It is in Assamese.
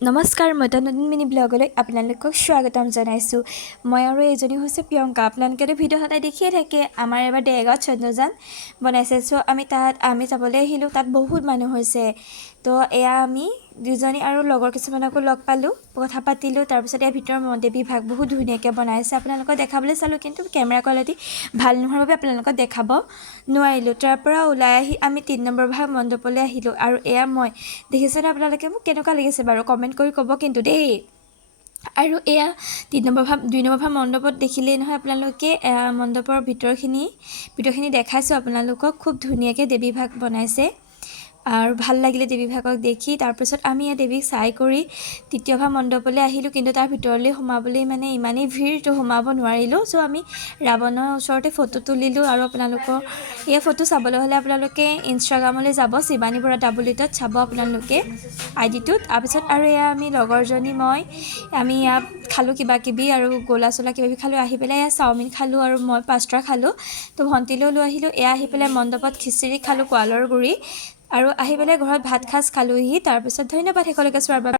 নমস্কাৰ, মই নতুন মিনি ব্লগলৈ আপোনালোকক স্বাগতম জনাইছোঁ। মই আৰু এজনী হৈছে প্ৰিয়ংকা। আপোনালোকেতো ভিডিঅ' সদায় দেখিয়ে থাকে। আমাৰ এবাৰ দেৰগাঁৱত চন্দ্ৰযান বনাইছে, চ' আমি যাবলৈ আহিলোঁ। তাত বহুত মানুহ হৈছে, তো এয়া আমি দুজনী আৰু লগৰ কিছুমানকো লগ পালোঁ, কথা পাতিলোঁ। তাৰপিছত ইয়াৰ ভিতৰৰ দেৱী ভাগ বহুত ধুনীয়াকৈ বনাইছে। আপোনালোকক দেখাবলৈ চালোঁ, কিন্তু কেমেৰা কোৱালিটি ভাল নোহোৱাৰ বাবে আপোনালোকক দেখাব নোৱাৰিলোঁ। তাৰ পৰা ওলাই আহি আমি 3 নম্বৰ ভাগ মণ্ডপলৈ আহিলোঁ। আৰু এয়া মই দেখিছেনে আপোনালোকে? মোক কেনেকুৱা লাগিছে বাৰু কমেণ্ট কৰি ক'ব কিন্তু দেই। আৰু এয়া 2 নম্বৰ ভাগ মণ্ডপত দেখিলেই নহয় আপোনালোকে, মণ্ডপৰ ভিতৰখিনি দেখাইছোঁ আপোনালোকক। খুব ধুনীয়াকৈ দেৱী ভাগ বনাইছে আৰু ভাল লাগিলে দেৱী ভাগক দেখি। তাৰপিছত আমি ইয়াত দেৱীক চাই কৰি 3য় ভাগ মণ্ডপলৈ আহিলোঁ, কিন্তু তাৰ ভিতৰলৈ সোমাবলৈ ইমানেই ভিৰ, তো সোমাব নোৱাৰিলোঁ। চ' আমি ৰাৱণৰ ওচৰতে ফটো তুলিলোঁ। আৰু আপোনালোকৰ এই ফটো চাবলৈ হ'লে আপোনালোকে ইনষ্টাগ্ৰামলৈ যাব, শিৱানী বৰা WTত চাব আপোনালোকে ID-টোত। তাৰপিছত আৰু এয়া আমি লগৰজনী আমি ইয়াত খালোঁ কিবাকিবি, আৰু গোলা চোলা কিবাকিবি খালোঁ। আহি পেলাই এয়া চাওমিন খালোঁ আৰু মই পাস্তা খালোঁ। তো ভণ্টিলৈও লৈ আহিলোঁ। এয়া আহি পেলাই মণ্ডপত খিচিৰি খালোঁ, কঁৱালৰ গুড়ি, আৰু আহি পেলাই ঘৰত ভাত সাজ খালোঁহি। তাৰপিছত ধন্যবাদ শেষলৈকে চোৱাৰ বাবে।